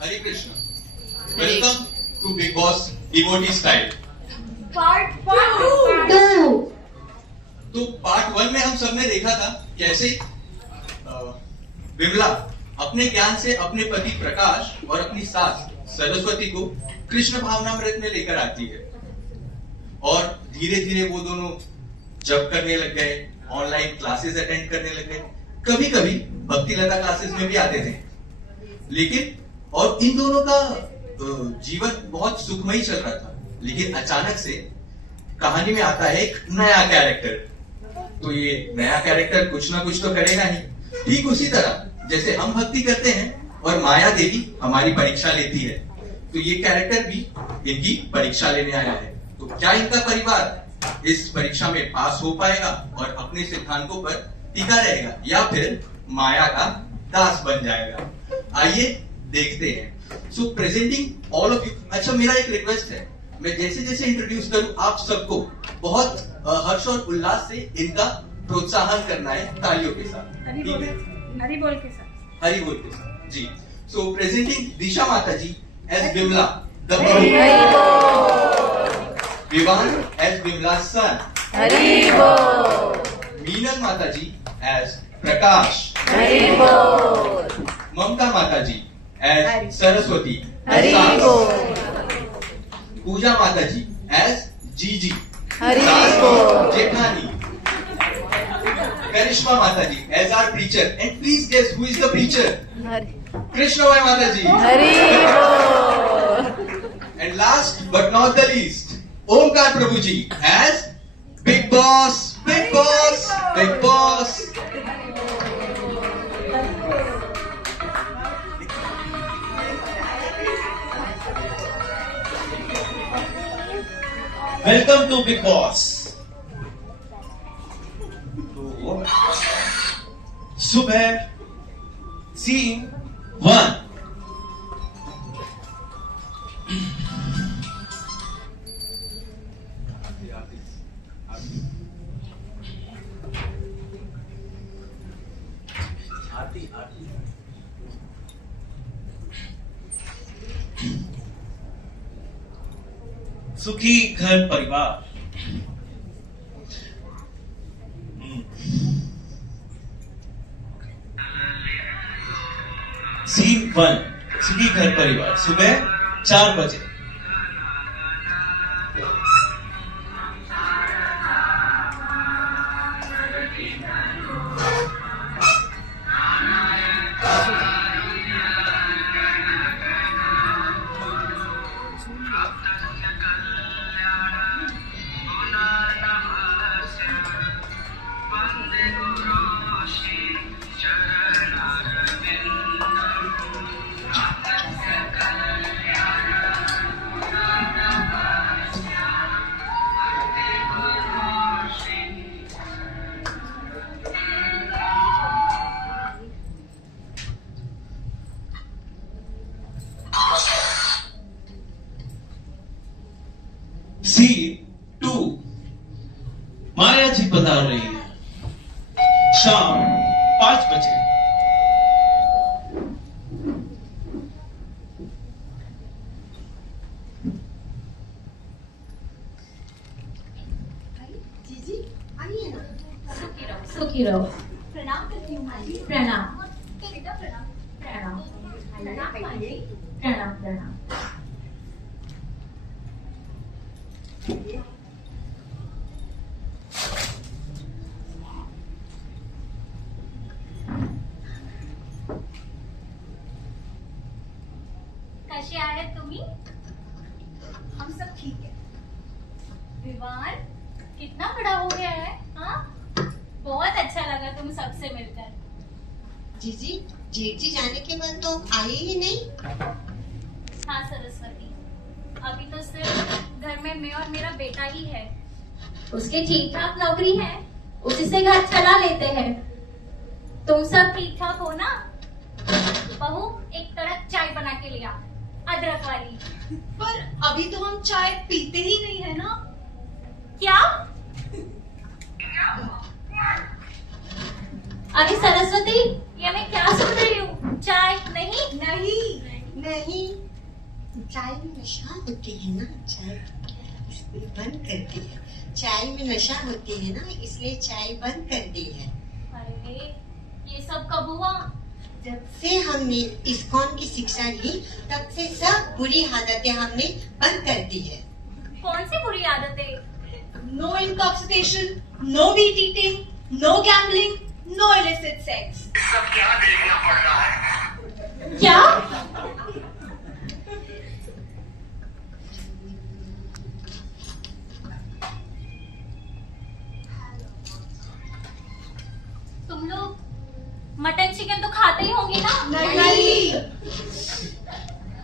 Hare Krishna. Welcome to big boss devotee style. Part 2। तो part 1 में हम सबने देखा था कैसे विमला अपने ज्ञान से अपने पति प्रकाश और अपनी सास सरस्वती को कृष्ण भावनामृत में लेकर आती है और धीरे धीरे वो दोनों जप करने लग गए, ऑनलाइन क्लासेस अटेंड करने लग गए, कभी कभी भक्ति लता क्लासेस में भी आते थे। लेकिन और इन दोनों का जीवन बहुत सुखमयी चल रहा था। लेकिन अचानक से कहानी में आता है एक नया कैरेक्टर। तो ये नया कैरेक्टर कुछ ना कुछ तो करेगा ही। ठीक उसी तरह जैसे हम भक्ति करते हैं और माया देवी हमारी परीक्षा लेती है, तो ये कैरेक्टर भी इनकी परीक्षा लेने आया है। तो क्या इनका परिवार इस परीक्षा में पास हो पाएगा और अपने सिद्धांतों पर टिका रहेगा या फिर माया का दास बन जाएगा? आइए देखते हैं। सो प्रेजेंटिंग ऑल ऑफ यू। अच्छा, मेरा एक रिक्वेस्ट है, मैं जैसे जैसे इंट्रोड्यूस करूं आप सबको बहुत हर्ष और उल्लास से इनका प्रोत्साहन करना है तालियों के साथ। हरी बोल के साथ। हरी बोल के साथ जी। सो प्रेजेंटिंग दिशा माता ji as Vimla the Vivaan as Vimla son. Hari बोल। मीनल माता जी एज प्रकाश। हरी बोल। ममता माता जी एज सरस्वती। हरी बोल। पूजा माता जी एज जीजी। हरी बोल। जेठानी। करिश्मा माता ji as our preacher. And please guess who is the preacher? Krishnamay माता जी। हरी बोल। And last but not the least, Omkar Prabhu ji as big boss. Big boss, big boss. Welcome to big boss. तो सुबह सीन 1। सुखी घर परिवार। सीन 1, सुखी घर परिवार। सुबह 4 बजे। सीन 2, माया जी पधार रही है। शाम 5 बजे। जीजी आइए ना। सुखी रहो। प्रणाम करती हूँ माँ जी। प्रणाम। बेटा प्रणाम। प्रणाम। प्रणाम माँ जी। प्रणाम। प्रणाम। कसे आहेत तुम्ही? हम सब ठीक है। विवान कितना बड़ा हो गया है, हाँ? बहुत अच्छा लगा तुम सबसे मिलकर। जीजी, जेठ जी जाने के बाद तो आए ही नहीं। हाँ सरस्वती, अभी तो सिर्फ घर में मैं और मेरा बेटा ही है। उसकी ठीक ठाक नौकरी है, उसी से घर चला लेते हैं। तुम सब ठीक ठाक हो ना? बहू एक कड़क चाय बना के ले आ, अदरक वाली। पर अभी तो हम चाय पीते ही नहीं है ना। क्या? अरे सरस्वती, ये मैं क्या सुन रही हूँ? चाय नहीं? नहीं नहीं, चाय में नशा होती है ना, चाय बंद कर दी है। चाय में नशा होती है ना, इसलिए चाय बंद कर दी है। अरे ये सब कब हुआ? जब से हमने इस्कॉन की शिक्षा ली, तब से सब बुरी आदतें हमने बंद कर दी है। कौन सी बुरी आदतें? No intoxication, no meat eating, no gambling, no illicit sex. क्या? तुम लोग मटन चिकन तो खाते ही होंगे ना? नहीं।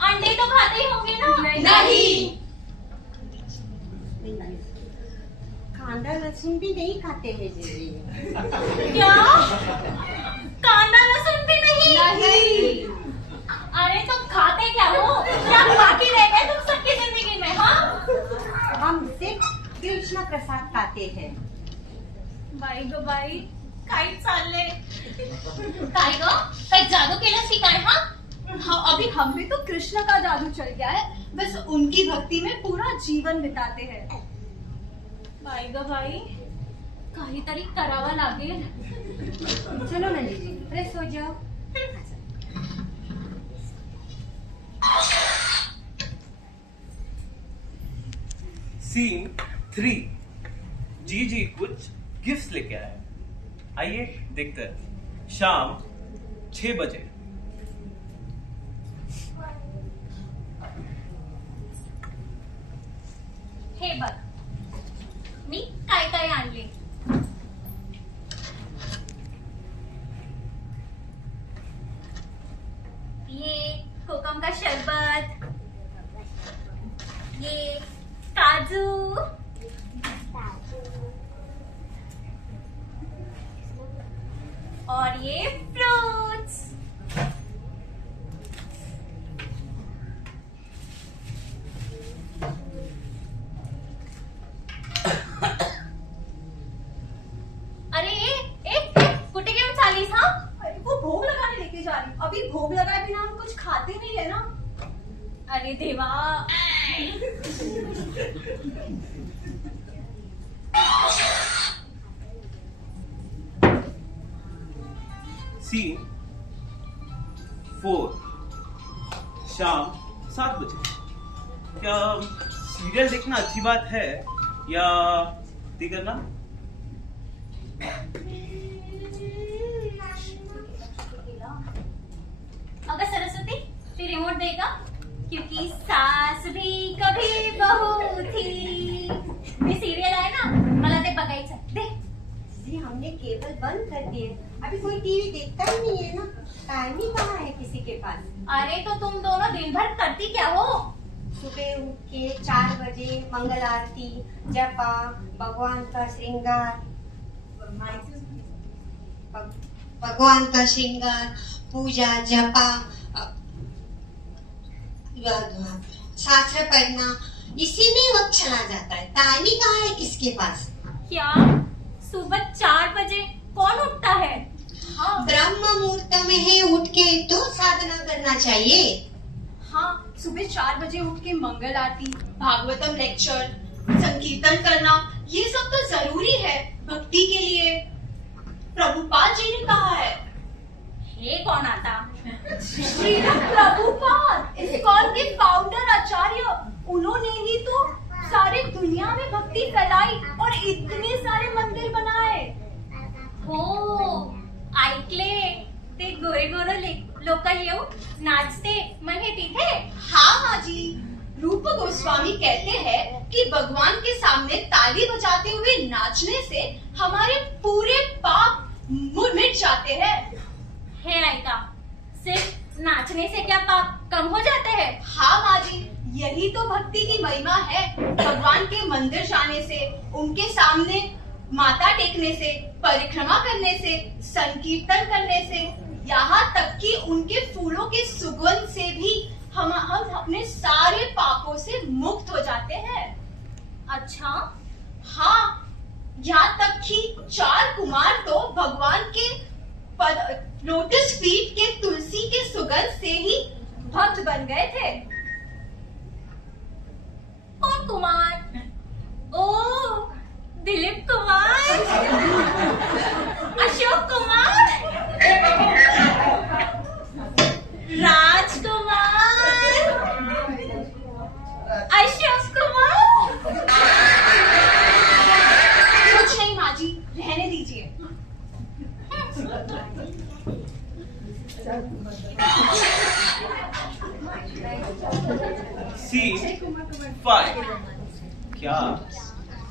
अंडे तो खाते ही होंगे ना? नहीं। कांदा लहसुन भी नहीं खाते हैं जी। क्या? कांदा लहसुन भी नहीं? नहीं। अरे तुम खाते क्या हो? क्या बाकी रह गए तुम सबकी जिंदगी में? हाँ हम सिर्फ कृष्ण प्रसाद खाते हैं। बाई गो बाई, काही चालले काय ग? काय जादू केलंस की काय? हाँ, अभी हम भी तो कृष्ण का जादू चल गया है, बस उनकी भक्ति में पूरा जीवन बिताते हैं। बाई ग बाई, काहीतरी करावं लागेल. चलो ना दीदी, फ्रेश हो जाओ। सीन 3। जी कुछ गिफ्ट्स लेके आए। आइए देखते हैं। शाम 6 बजे। हे बघ, मी काय काय आणले. ये कोकम का शरबत, ये काजू, और ये फ्रूट्स. अरे कुठे घेऊन चालीस? हा, अरे वो भोग लगाने लेके जा रही हूँ। अभी भोग लगाए बिना हम कुछ खाते नहीं है ना। अरे देवा. सीन 4। शाम 7 बजे। क्या सीरियल देखना अच्छी बात है या ती करना? अगं सरस्वती, ती रिमोट दे का? क्योंकि सास भी कभी बहू थी. मी सिरियल आहे ना, मला ते बघायचं. दे. जी हमने केबल बंद कर दिए, अभी कोई टीवी देखता ही नहीं है ना, टाइम ही कहाँ है किसी के पास। अरे तो तुम दोनों दिन भर करती क्या हो? सुबह उठ के 4 बजे मंगल आरती, जपा, भगवान का श्रृंगार, भगवान का श्रृंगार, पूजा, जपा, शास्त्र पढ़ना, इसी में वक्त चला जाता है। टाइम ही कहाँ है किसके पास। क्या सुबह 4 बजे कौन उठता है? हाँ ब्रह्म मुहूर्त में है, उठ के तो साधना करना चाहिए। हाँ, सुबह 4 बजे उठ के मंगल आरती, भागवतम लेक्चर, संकीर्तन करना, ये सब तो जरूरी है भक्ति के लिए। प्रभुपाद जी ने कहा है। हे कौन आता? श्रील प्रभुपाद, इस्कॉन के फाउंडर आचार्य, उन्होंने ही तो सारे दुनिया में भक्ति फैलाई और इतने सारे मंदिर बनाए. हो, ऐकले. ते गोरे गोरे लोक येऊन नाचते म्हणे तिथे. हाँ माँ जी, रूप गोस्वामी कहते हैं कि भगवान के सामने ताली बजाते हुए नाचने से हमारे पूरे पाप मिट जाते हैं. हे ऐका, सिर्फ नाचने से क्या पाप कम हो जाते हैं? हाँ माँ जी, यही तो भक्ति की महिमा है. भगवान के मंदिर जाने से, उनके सामने माथा टेकने से, परिक्रमा करने से, संकीर्तन करने से, यहाँ तक कि उनके फूलों के सुगंध से भी हम अपने सारे पापों से मुक्त हो जाते हैं. अच्छा, हाँ, यहाँ तक कि 4 कुमार तो भगवान के लोटस फीट के तुलसी के सुगंध से ही भक्त बन गए थे। कौन कुमार? ओ, दिलीप कुमार, अशोक कुमार, राजकुमार, अशोक कुमार। कुछ नहीं माँ जी, रहने दीजिए। सीन 5। क्या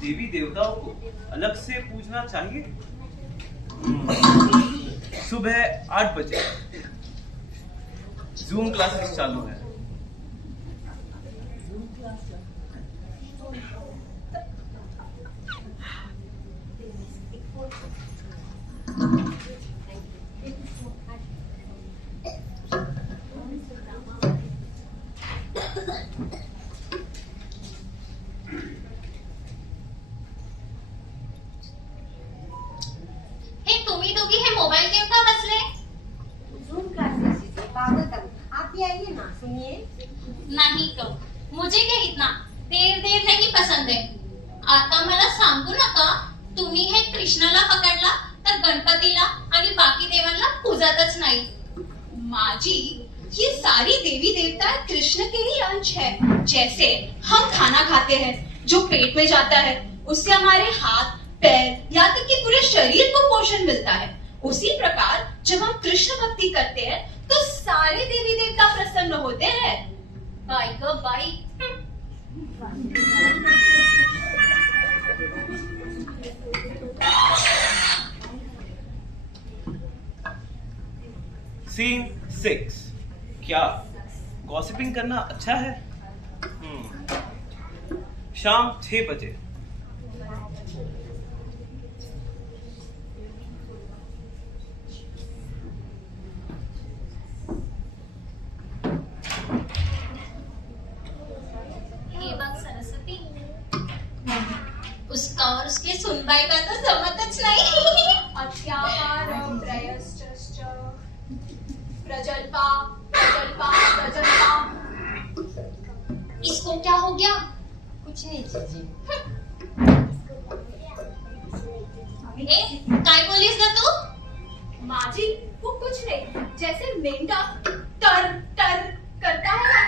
देवी देवताओं को अलग से पूजना चाहिए? सुबह 8 बजे जूम क्लासेस चालू है। हे तुम्ही दोघी हे मोबाईल गेम का बसले? जूम क्लासेस पागल, आप भी आइए ना, सुनिए। नाही तो मुझे काय इतना देर नाही पसंद आहे। आता मला सांगू नका, तुम्ही हे कृष्णाला पकडला तर गणपतीला आणि बाकी देवांना पूजतच नाही। माँ जी, ये सारी देवी देवता कृष्ण के ही अंश है। जैसे हम खाना खाते हैं जो पेट में जाता है, उससे हमारे हाथ पैर या तक कि पूरे शरीर को पोषण मिलता है। उसी प्रकार जब हम कृष्ण भक्ति करते हैं तो सारे देवी देवता प्रसन्न होते हैं। बाई ग बाई। सीन 6। क्या गॉसिपिंग करना अच्छा है? शाम 6 बजे। हे बघ सरस्वती, उसका और उसके सुनबाई का तो जमतच नाही। अत्याहार प्रयश्च प्रजल्पा प्रजल्पा प्रजल्पा। इसको क्या हो गया? कुछ नहीं जीजी। ए, काय बोलीस ना तू? माँ जी, वो कुछ नहीं, जैसे मेंढा टर टर करता है ना,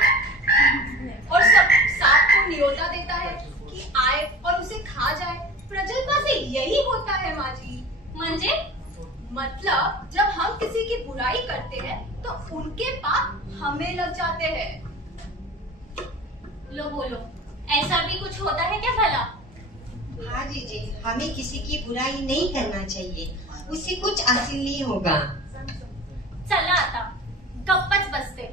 और सब सांप को न्योता देता है कि आए और उसे खा जाए। प्रजल्पा से यही होता है माँ जी। म्हणजे मतलब जब हम किसी की बुराई करते हैं तो उनके पाप हमें लग जाते हैं। लो बोलो, ऐसा भी कुछ होता है क्या भला? हाँ जीजी, हमें किसी की बुराई नहीं करना चाहिए, उससे कुछ हासिल नहीं होगा। चला आता गप्पच बसते।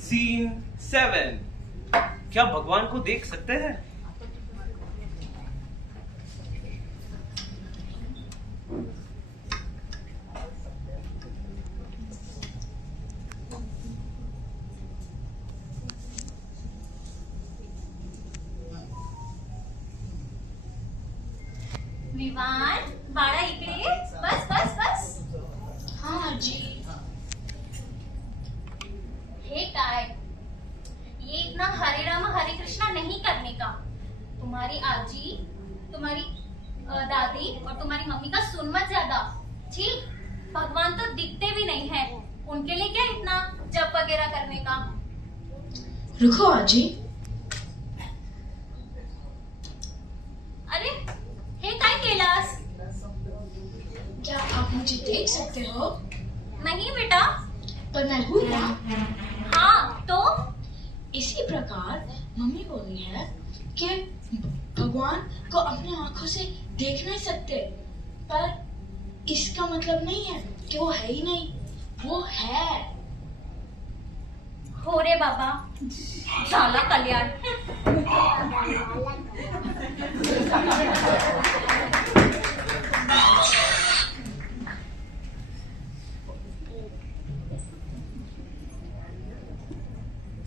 सीन 7। क्या भगवान को देख सकते हैं? विवान, बाळा इकडे बस बस बस। हाँ जी। हे काय, ये इतना हरे राम हरे कृष्णा नहीं करने का। तुम्हारी आजी, तुम्हारी दादी और तुम्हारी मम्मी का सुन मत ज्यादा, ठीक? भगवान तो दिखते भी नहीं है, उनके लिए क्या इतना जप वगैरह करने का। रुको आजी। अरे हे काय केलास? क्या आप मुझे देख सकते हो? नहीं बेटा। पर मैं हूँ ना। हाँ तो इसी प्रकार मम्मी बोली है कि भगवान को अपनी आंखों से देख नहीं सकते, पर इसका मतलब नहीं है कि वो है ही नहीं, वो है। हो रे बाबा, झाला कल्याण।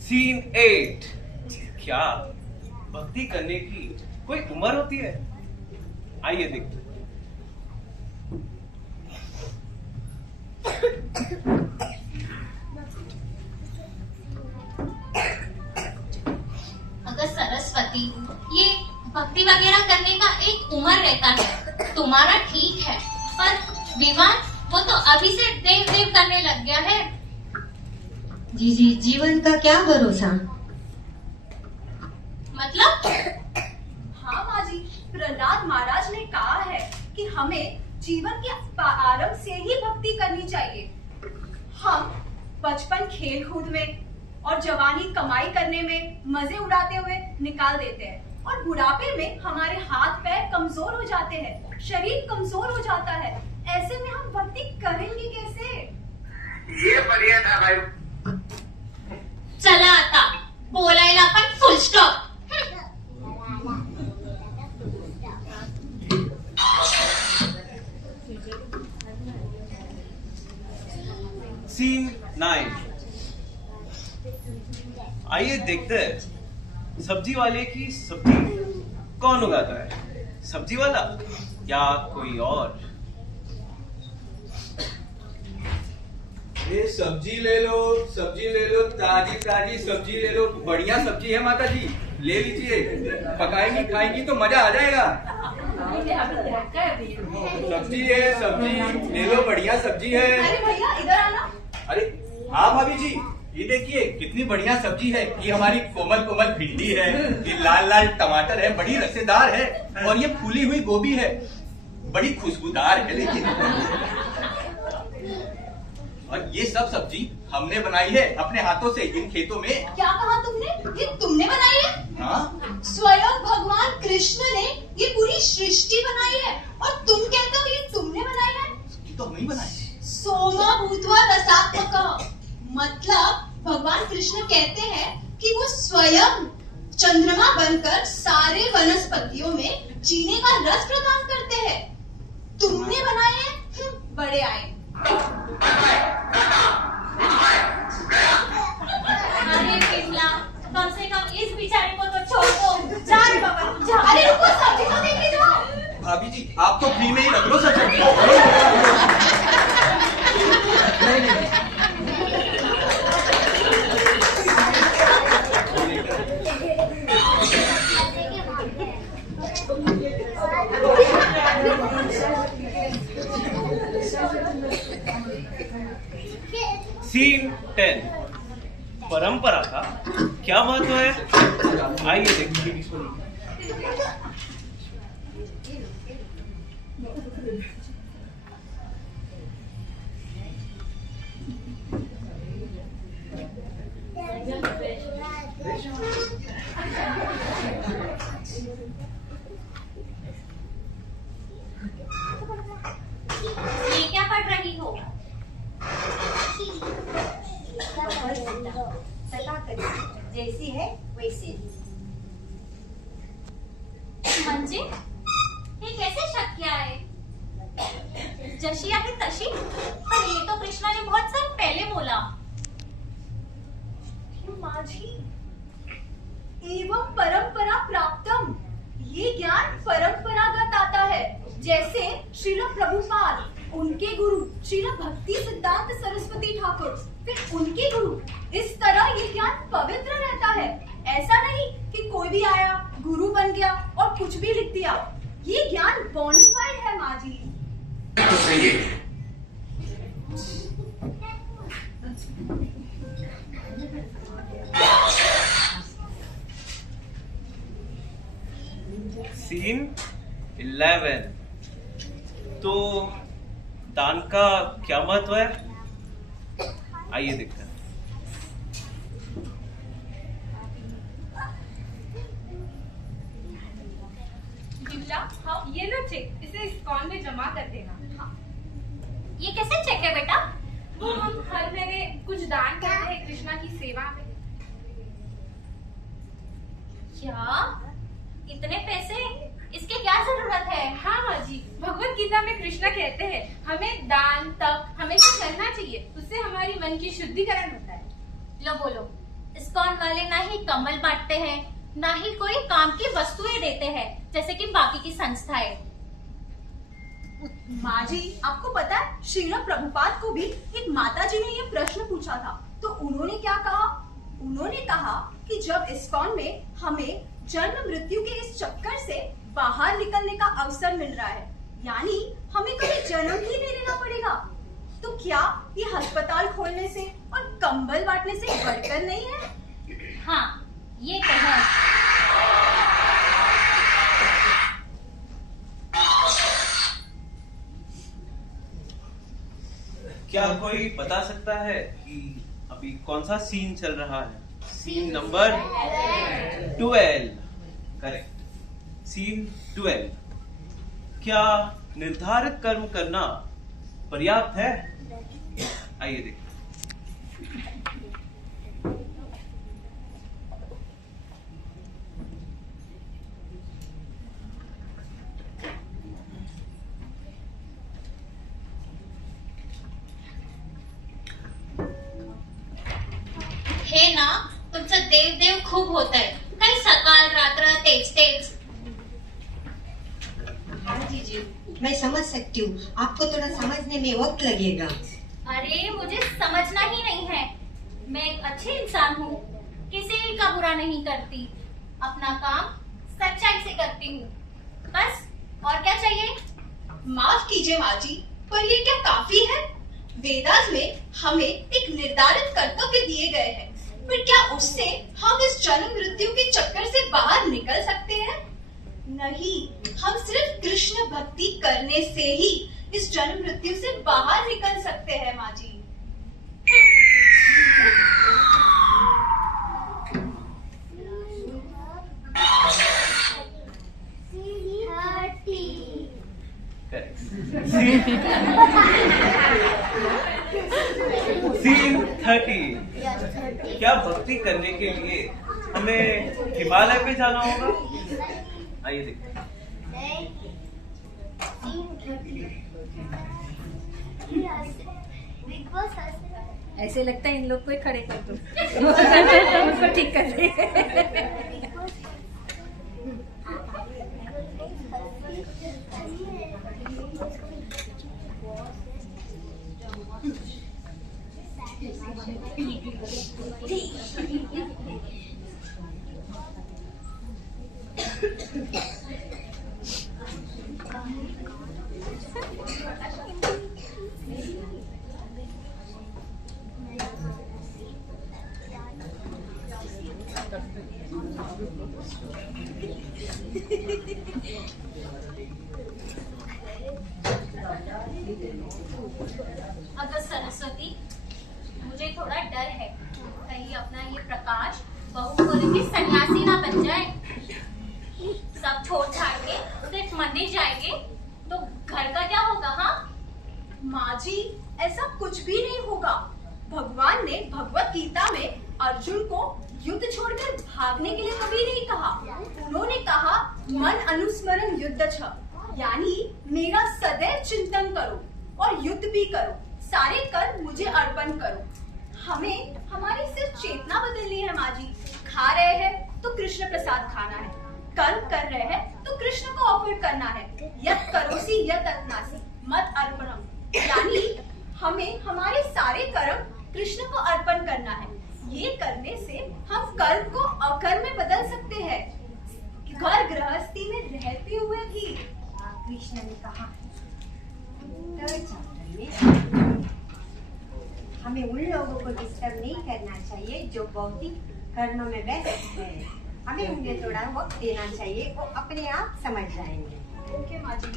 सीन 8। क्या भक्ति करने की कोई उम्र होती है? आइए देखते हैं। अगर सरस्वती, ये भक्ति वगैरह करने का एक उम्र रहता है, तुम्हारा ठीक है, पर विवाह वो तो अभी से देव देव करने लग गया है। जी जीवन का क्या भरोसा। मतलब? हाँ माँ जी, प्रहलाद महाराज ने कहा है कि हमें जीवन के आरंभ से ही भक्ति करनी चाहिए। हम बचपन खेल कूद में और जवानी कमाई करने में मजे उड़ाते हुए निकाल देते हैं और बुढ़ापे में हमारे हाथ पैर कमजोर हो जाते हैं, शरीर कमजोर हो जाता है। ऐसे में हम भक्ति करेंगे कैसे? ये बढ़िया था भाई। चला आता बोलायला पण फुल स्टॉप। सीन 9। आइए देखते हैं सब्जी वाले की सब्जी कौन उगाता है, सब्जी वाला या कोई और। ये सब्जी ले लो, ताजी ताजी सब्जी ले लो, बढ़िया सब्जी है माता जी, ले लीजिए। पकाएंगी खाएंगी तो मजा आ जाएगा। सब्जी है, सब्जी ले लो, बढ़िया सब्जी है। अरे भैया इधर आना। अरे हाँ भाभी जी, ये देखिए कितनी बढ़िया सब्जी है। ये हमारी कोमल कोमल भिंडी है, ये लाल लाल टमाटर है, बड़ी रसेदार है, और ये फूली हुई गोभी है, बड़ी खुशबूदार है। लेकिन और ये सब सब्जी हमने बनाई है अपने हाथों से इन खेतों में। क्या कहा तुमने? ये तुमने बनाई है? हाँ, स्वयं भगवान कृष्ण ने ये पूरी सृष्टि बनाई है और तुम कहते हो ये तुमने बनाई है? ये तो हम ही बनाई है। सोमा भूतवा रसात्मक, मतलब भगवान कृष्ण कहते हैं कि वो स्वयं चंद्रमा बनकर सारे वनस्पतियों में जीने का रस प्रदान करते हैं। तुमने बनाए हैं? बड़े आए। अरे पिछला, कम से कम इस बेचारे को तो छोड़ दो। जा रे बाबा जा। अरे रुको, सब्जी तो देखने जाओ। भाभी जी आप तो फ्री में ही रख लो सब सब्जी। सीन 10। परंपरा का क्या महत्व है, आइए देखते हैं। ये क्या पढ़ रही हो? जैसी है वैसी। म्हणजे हे कैसे शक्य आहे? जशी आहे तशी? पर ये तो कृष्णा ने बहुत साल पहले बोला। माझी एवं परंपरा प्राप्तम, ये ज्ञान परंपरागत आता है। जैसे श्रील प्रभुपाद, उनके गुरु श्रील भक्ति सिद्धांत सरस्वती ठाकुर, फिर उनके गुरु। इस तरह ये ज्ञान पवित्र रहता है। ऐसा नहीं कि कोई भी आया गुरु बन गया और कुछ भी लिख दिया। ये ज्ञान बोनाफाइड है माँ जी। सही है। सीन 11। तो दान का क्या महत्व है, आइए देखते हैं। हाँ, ये लो चेक, इसे इस्कॉन में जमा कर देना। हाँ। ये कैसे चेक है बेटा? वो हम हर महीने कुछ दान करते हैं कृष्णा की सेवा में। क्या? इतने पैसे? इसकी क्या जरूरत है? हाँ माँ जी, भगवत गीता में कृष्णा कहते हैं हमें दान तप हमेशा करना चाहिए, उससे हमारी मन की शुद्धिकरण होता है। लो बोलो, इस्कॉन वाले ना ही कमल बांटते हैं, ना ही कोई काम की वस्तुएं देते हैं जैसे कि बाकी की संस्थाएं। माँ जी, आपको पता है श्रील प्रभुपाद को भी एक माताजी ने ये प्रश्न पूछा था, तो उन्होंने क्या कहा? उन्होंने कहा कि जब इस्कॉन में हमें जन्म मृत्यु के इस चक्कर से बाहर निकलने का अवसर मिल रहा है, यानी हमें कभी जन्म ही नहीं लेना पड़ेगा, तो क्या ये अस्पताल खोलने से और कंबल बांटने से बढ़कर नहीं है? हाँ, ये तो है। क्या कोई बता सकता है कि अभी कौन सा सीन चल रहा है? Scene number 12। Correct, scene 12। क्या निर्धारित कर्म करना पर्याप्त है? आइए देखिए। हे ना, तुमचं देव देव खूप होत आहे, काही सकाळ रात्र तेच तेच। हाँ जी, मैं समझ सकती हूँ, आपको थोड़ा समझने में वक्त लगेगा। अरे मुझे समझना ही नहीं है, मैं एक अच्छी इंसान हूँ, किसी का बुरा नहीं करती, अपना काम सच्चाई से करती हूँ, बस। और क्या चाहिए? माफ कीजिए माँ जी, पर ये क्या काफी है? वेदास में हमें एक निर्धारित कर्तव्य दिए गए हैं, पर क्या उससे हम इस जन्म मृत्यु के चक्कर से बाहर निकल सकते हैं? नहीं, हम सिर्फ कृष्ण भक्ति करने से ही इस जन्म मृत्यु से बाहर निकल सकते हैं माँ जी। सीन 30। क्या भक्ति करने के लिए हमें हिमालय पे जाना होगा? आइए देखते हैं। ऐसे लगता है इन लोग को ही खड़े कर दो उनको ठीक कर दे। अगर सरस्वती, मुझे थोड़ा डर है, कहीं अपना ये प्रकाश बहू को लेके सन्यासी ना बन जाए। सब छोड़ छाड़ के सिर्फ मंदिर जाएंगे तो घर का क्या होगा? हाँ माँ जी, ऐसा कुछ भी नहीं होगा। भगवान ने भगवत गीता में अर्जुन को युद्ध छोड़कर भागने के लिए कभी नहीं कहा। उन्होंने कहा मन अनुस्मरण युद्ध छ, यानी मेरा सदैव चिंतन करो और युद्ध भी करो, सारे कर्म मुझे अर्पण करो। हमें हमारी सिर्फ चेतना बदलनी है माँ जी। खा रहे हैं तो कृष्ण प्रसाद खाना है, कर्म कर रहे हैं तो कृष्ण को ऑफर करना है। यत् करोसि यत् अतनासि मत अर्पणम, यानी हमें हमारे सारे कर्म कृष्ण को अर्पण करना है। ये करने से हम कर्म को अकर्म में बदल सकते हैं। घर गृहस्थी में रहते हुए भी कृष्ण ने कहा हमें उन लोगों को डिस्टर्ब नहीं करना चाहिए जो भौतिक कर्म में व्यस्त है। हमें उन्हें थोड़ा वक्त देना चाहिए, वो अपने आप समझ जाएंगे। ओके माँ जी।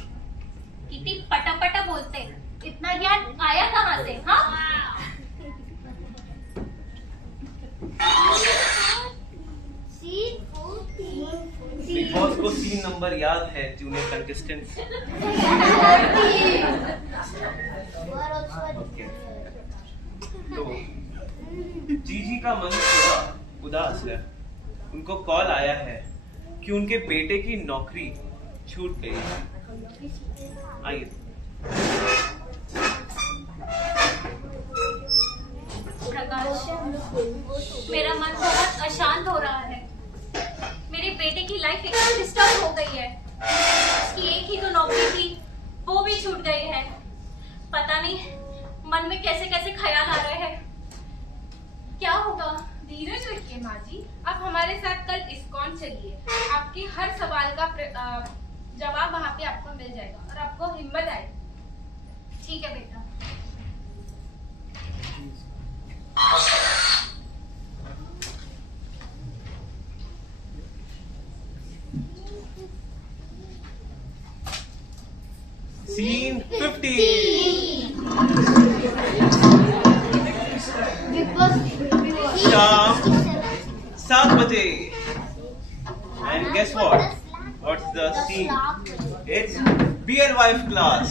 कितनी पटापटा बोलते, इतना ज्ञान आया कहाँ से? हाँ बिग बॉस को सीन नंबर याद है जूनियर कंटेस्टेंट? ओके, तो जीजी का मन थोड़ा उदास है। उनको कॉल आया है कि उनके बेटे की नौकरी छूट गई है। आइए। प्रकाश, मेरा मन बहुत अशांत हो रहा है। मेरे बेटे की लाइफ एकदम डिस्टर्ब हो गई है। उसकी एक ही तो नौकरी थी, वो भी छूट गई है। पता नहीं मन में कैसे कैसे ख्याल आ रहे हैं। क्या होगा? धीरज रखिए माँ जी, आप हमारे साथ कल इस्कॉन चलिए। आपके हर सवाल का जवाब वहाँ पे आपको मिल जाएगा और आपको हिम्मत आएगी। ठीक है बेटा। Scene 50. शाम 7 बजे. And guess what? What's the scene? It's BL Wife class.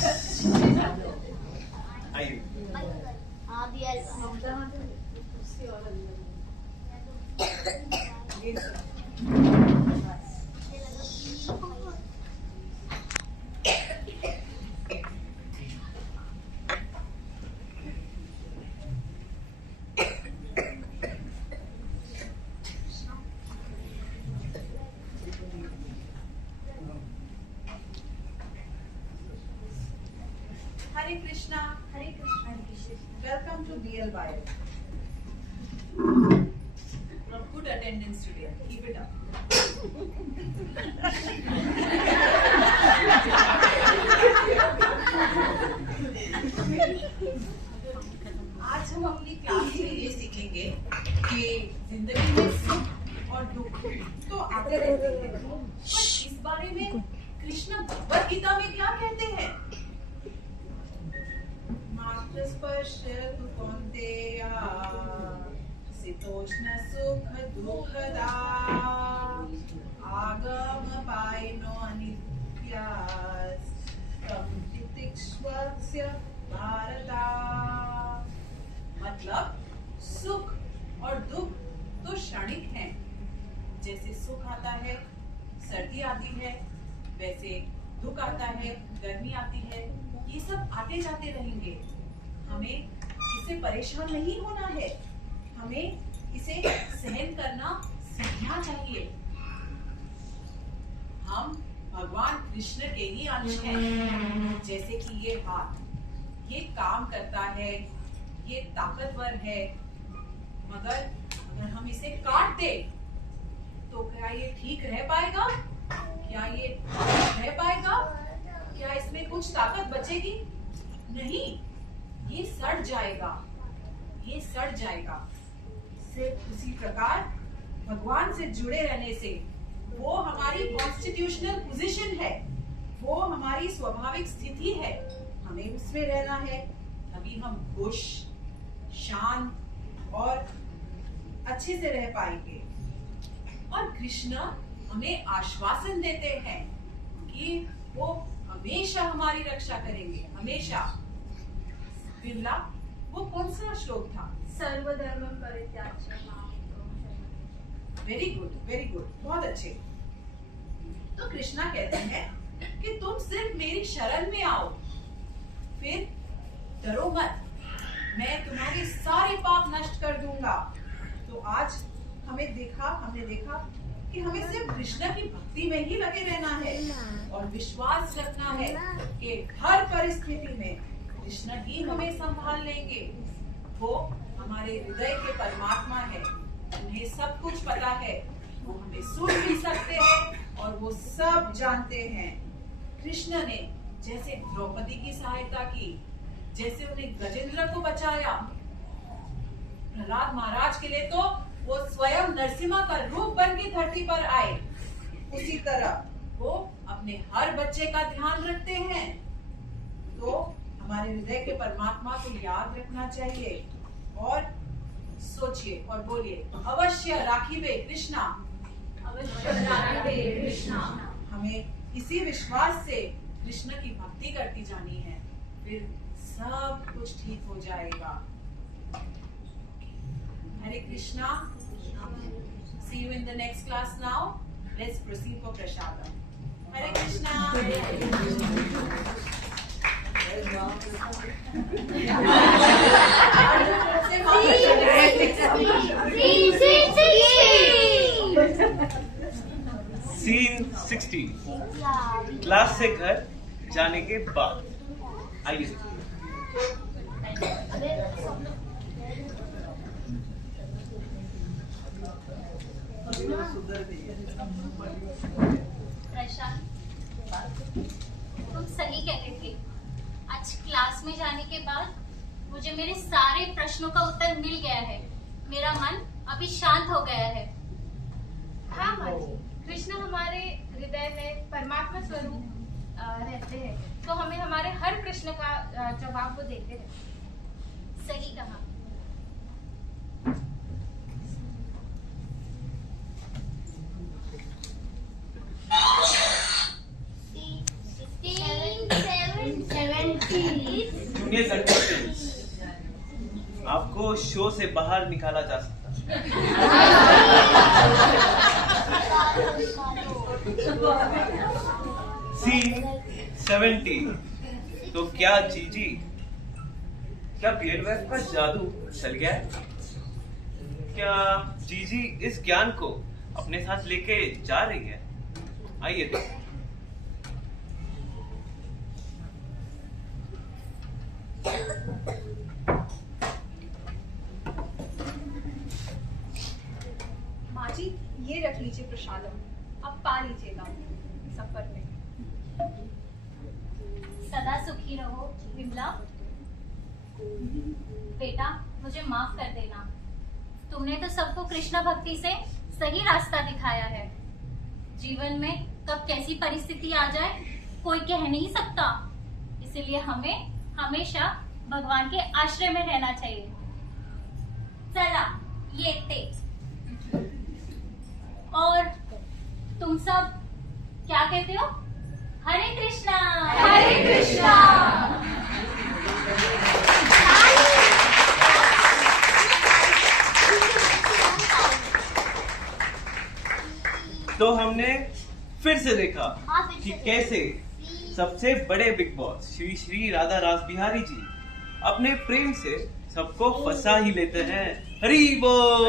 आइए. Hare Krishna. Hare Krishna Hare Krishna. Welcome to BL Wife. Good attendance today. Keep it up. आज हम अपनी क्लास में ये सीखेंगे कि जिंदगी में सुख और दुख तो आते रहते हैं, पर इस बारे में कृष्ण भगवद गीता में क्या कहते हैं? मात्र स्पर्श तु कौन्तेय शीतोष्ण सुख दुःखदा आगम पायनो अनित्यास् तम तितिक्ष्वस्य भारता। मतलब सुख और दुख तो क्षणिक हैं। जैसे सुख आता है, सर्दी आती है, वैसे दुख आता है, गर्मी आती है। ये सब आते जाते रहेंगे। हमें इससे परेशान नहीं होना है, हमें इसे सहन करना सीखना चाहिए। हम भगवान कृष्ण के ही अंश हैं। जैसे कि ये हाथ, ये काम करता है, ये ताकतवर है, मगर अगर हम इसे काट दे तो क्या ये ठीक रह पाएगा? क्या ये रह पाएगा? क्या इसमें कुछ ताकत बचेगी? नहीं, ये सड़ जाएगा, ये सड़ जाएगा। सिर्फ उसी प्रकार भगवान से जुड़े रहने से, वो हमारी कॉन्स्टिट्यूशनल पोजीशन है, वो हमारी स्वाभाविक स्थिति है। हमें उसमें रहना है, तभी हम खुश, शांत और अच्छे से रह पाएंगे। और कृष्ण हमें आश्वासन देते हैं कि वो हमेशा हमारी रक्षा करेंगे, हमेशा। बिरला, वो कौन सा श्लोक था? सर्वधर्म परित्याज्य मां। वेरी गुड, वेरी गुड, बहुत अच्छे। तो कृष्णा कहते हैं कि तुम सिर्फ मेरी शरण में आओ, फिर डरो मत, मैं तुम्हारे सारे पाप नष्ट कर दूंगा। तो आज हमने देखा कि हमें सिर्फ कृष्ण की भक्ति में ही लगे रहना है और विश्वास रखना है कि हर परिस्थिति में कृष्ण ही हमें संभाल लेंगे। वो हमारे हृदय के परमात्मा है, उन्हें सब कुछ पता है, वो हमें सुन भी सकते हैं और वो सब जानते हैं। कृष्ण ने जैसे द्रौपदी की सहायता की, जैसे उन्हें गजेंद्र को बचाया, प्रहलाद महाराज के लिए तो वो स्वयं नरसिम्हा का रूप बन के धरती पर आए, उसी तरह वो अपने हर बच्चे का ध्यान रखते हैं। तो हमारे हृदय के परमात्मा को याद रखना चाहिए और सोचिए और बोलिए, अवश्य राखिबे कृष्णा, अवश्य राखिबे कृष्णा। हमें इसी विश्वास से कृष्ण की भक्ति करती जानी है, फिर सब कुछ ठीक हो जाएगा। हरे Krishna. See you in the next class now. Let's proceed for prashadam. Hare Krishna. Scene 60. Class से घर जाने के बाद. आइए। प्रशांत, तुम सही कहते थे। आज क्लास में जाने के बाद मुझे मेरे सारे प्रश्नों का उत्तर मिल गया है। मेरा मन अभी शांत हो गया है। हाँ माँ जी, कृष्ण हमारे हृदय में परमात्मा स्वरूप रहते हैं, तो हमें हमारे हर प्रश्न का जवाब वो देते हैं। सही कहा। जूनियर कंटेस्टेंट्स, आपको शो से बाहर निकाला जा सकता सीन 70। तो क्या जीजी, क्या बीएड वेब का जादू चल गया है? क्या जीजी इस ज्ञान को अपने साथ लेके जा रही है? आइए देखते। माँ जी, ये रख लीजिए प्रसादम, अब पा लीजिएगा सफर में। सदा सुखी रहो विमला। बेटा, मुझे माफ कर देना। तुमने तो सबको कृष्ण भक्ति से सही रास्ता दिखाया है। जीवन में कब कैसी परिस्थिति आ जाए कोई कह नहीं सकता, इसीलिए हमें हमेशा भगवान के आश्रय में रहना चाहिए। चला ये ते। और तुम सब क्या कहते हो? हरे कृष्णा। हरे कृष्णा। तो हमने फिर से देखा कि कैसे सबसे बड़े बिग बॉस श्री श्री राधा रास बिहारी जी अपने प्रेम से सबको फंसा ही लेते हैं। हरि बोल।